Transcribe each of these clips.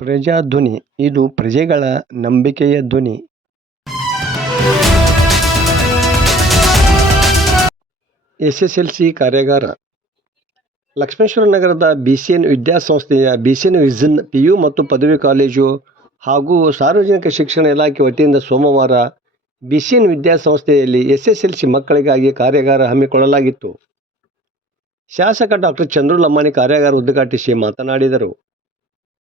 ಪ್ರಜಾಧ್ವನಿ ಇದು ಪ್ರಜೆಗಳ ನಂಬಿಕೆಯ ಧ್ವನಿ. ಎಸ್ಎಸ್ಎಲ್ಸಿ ಕಾರ್ಯಾಗಾರ ಲಕ್ಷ್ಮೇಶ್ವರ ನಗರದ ಬಿಸಿಎನ್ ವಿದ್ಯಾಸಂಸ್ಥೆಯ ಬಿಸಿಎನ್ ವಿಷನ್ ಪಿಯು ಮತ್ತು ಪದವಿ ಕಾಲೇಜು ಹಾಗೂ ಸಾರ್ವಜನಿಕ ಶಿಕ್ಷಣ ಇಲಾಖೆ ವತಿಯಿಂದ ಸೋಮವಾರ ಬಿಸಿಎನ್ ವಿದ್ಯಾಸಂಸ್ಥೆಯಲ್ಲಿ ಎಸ್ಎಸ್ಎಲ್ಸಿ ಮಕ್ಕಳಿಗಾಗಿ ಕಾರ್ಯಾಗಾರ ಹಮ್ಮಿಕೊಳ್ಳಲಾಗಿತ್ತು. ಶಾಸಕ ಡಾಕ್ಟರ್ ಚಂದ್ರು ಲಮಾಣಿ ಕಾರ್ಯಾಗಾರ ಉದ್ಘಾಟಿಸಿ ಮಾತನಾಡಿದರು.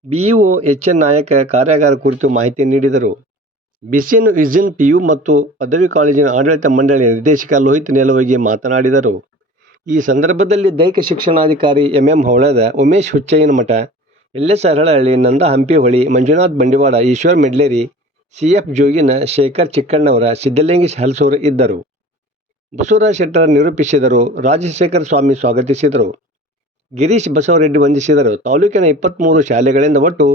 ಬಿಇಒ ಎಚ್ಎನ್ ನಾಯಕ ಕಾರ್ಯಾಗಾರ ಕುರಿತು ಮಾಹಿತಿ ನೀಡಿದರು. ಬಿಸಿಎನ್ ವಿಷನ್ ಪಿಯು ಮತ್ತು ಪದವಿ ಕಾಲೇಜಿನ ಆಡಳಿತ ಮಂಡಳಿ ನಿರ್ದೇಶಕ ಲೋಹಿತ್ ನೇಲವಗಿ ಮಾತನಾಡಿದರು. ಈ ಸಂದರ್ಭದಲ್ಲಿ ದೈಹಿಕ ಶಿಕ್ಷಣಾಧಿಕಾರಿ ಎಂಎಂ ಹವಳದ, ಉಮೇಶ್ ಹುಚ್ಚಯ್ಯನಮಠ, ಎಲ್ಎಸ್ ಅರಳಹಳ್ಳಿ, ನಂದ ಹಂಪಿಹೊಳಿ, ಮಂಜುನಾಥ್ ಬಂಡಿವಾಡ, ಈಶ್ವರ್ ಮೆಡ್ಲೇರಿ, ಸಿಎಫ್ ಜೋಗಿನ, ಶೇಖರ್ ಚಿಕ್ಕಣ್ಣವರ, ಸಿದ್ದಲಿಂಗೇಶ್ ಹಲಸೂರು ಇದ್ದರು. ಬಸವರಾಜ್ ಶೆಟ್ಟರ್ ನಿರೂಪಿಸಿದರು. ರಾಜಶೇಖರ ಸ್ವಾಮಿ ಸ್ವಾಗತಿಸಿದರು. ಗಿರೀಶ್ ಬಸವರೆಡ್ಡಿ ವಂದಿಸಿದರು. ತಾಲೂಕಿನ 23 ಶಾಲೆಗಳಿಂದ ಒಟ್ಟು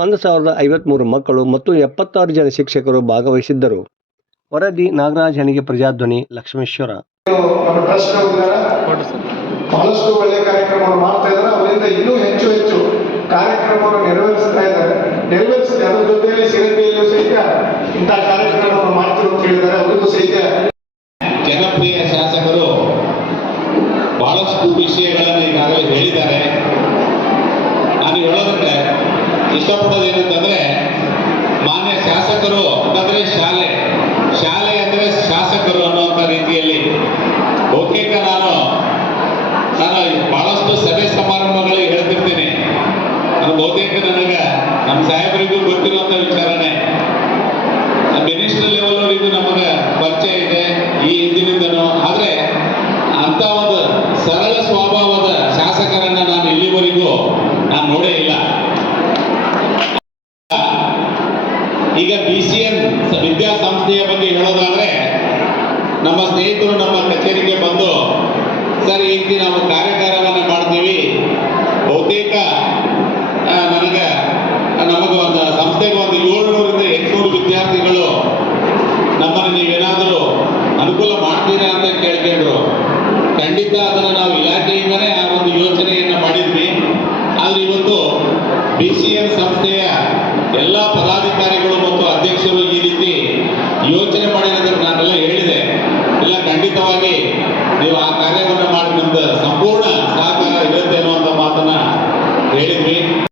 1053 ಮಕ್ಕಳು ಮತ್ತು 76 ಜನ ಶಿಕ್ಷಕರು ಭಾಗವಹಿಸಿದ್ದರು. ವರದಿ ನಾಗರಾಜ್ ಹಣಿಗೆ, ಪ್ರಜಾಧ್ವನಿ, ಲಕ್ಷ್ಮೇಶ್ವರ. ಬಹಳಷ್ಟು ಒಳ್ಳೆಯ ಕಾರ್ಯಕ್ರಮವನ್ನು ಮಾಡ್ತಾ ಇದ್ದಾರೆ. ಅವರಿಂದ ಇನ್ನೂ ಹೆಚ್ಚು ಹೆಚ್ಚು ಕಾರ್ಯಕ್ರಮವನ್ನು ನೆರವೇರಿಸ್ತಾ ಇದ್ದಾರೆ. ನೆರವೇರಿಸಿದೆ ಅದರ ಜೊತೆಯಲ್ಲಿ ಸಿಗಂದಿಯಲ್ಲೂ ಸಹಿತ ಇಂತಹ ಕಾರ್ಯಕ್ರಮವನ್ನು ಮಾಡ್ತಿರೋ ಕೇಳಿದ್ದಾರೆ. ಅವರಿಗೂ ಸಹಿತ ಜನಪ್ರಿಯ ಶಾಸಕರು ಬಹಳಷ್ಟು ವಿಷಯಗಳನ್ನು ಈಗಾಗಲೇ ಹೇಳಿದ್ದಾರೆ. ನಾನು ಹೇಳೋದಕ್ಕೆ ಇಷ್ಟಪಡೋದು ಏನಂತಂದ್ರೆ, ಮಾನ್ಯ ಶಾಸಕರು ಅಂದರೆ ಶಾಲೆ ಅಂದರೆ ಶಾಸಕರು ಅನ್ನುವಂಥ ರೀತಿಯಲ್ಲಿ ಬಹುತೇಕ ನಾನು ಬಹಳಷ್ಟು ಸಭೆ ಸಮಾರಂಭಗಳಿಗೆ ಹೇಳ್ತಿರ್ತೀನಿ. ಬಹುತೇಕ ನನಗೆ ನಮ್ಮ ಸಾಹೇಬರಿಗೂ ಗೊತ್ತಿರುವಂಥ ವಿಚಾರನೆ. ಮಿನಿಸ್ಟರ್ ಲೆವೆಲ್ ಅವರಿಗೂ ನಮಗೆ ಪರಿಚಯ ಇದೆ ಈ ಹಿಂದಿನಿಂದನೂ. ಆದರೆ ಅಂತ ಒಂದು ಸರಳ ಸ್ವಭಾವದ ಶಾಸಕರನ್ನ ನಾನು ಇಲ್ಲಿವರೆಗೂ ನೋಡೇ ಇಲ್ಲ. ಈಗ ಬಿಸಿಎನ್ ವಿದ್ಯಾಸಂಸ್ಥೆಯ ಬಗ್ಗೆ ಹೇಳೋದಾದ್ರೆ, ನಮ್ಮ ಸ್ನೇಹಿತರು ನಮ್ಮ ಕಚೇರಿಗೆ ಬಂದು, ಸರ್ ಈ ರೀತಿ ನಾವು ಕಾರ್ಯಾಗಾರವನ್ನು ಮಾಡ್ತೀವಿ, ಬಹುತೇಕ ನಮಗೆ ಒಂದು ಸಂಸ್ಥೆಗೆ ಒಂದು 700ರಿಂದ 800 ವಿದ್ಯಾರ್ಥಿಗಳು ನಮ್ಮನ್ನು ನೀವೇನಾದರೂ ಅನುಕೂಲ ಮಾಡ್ತೀರಾ ಅಂತ ಕೇಳ್ಕೊಂಡ್ರು. ಖಂಡಿತ ಅದನ್ನು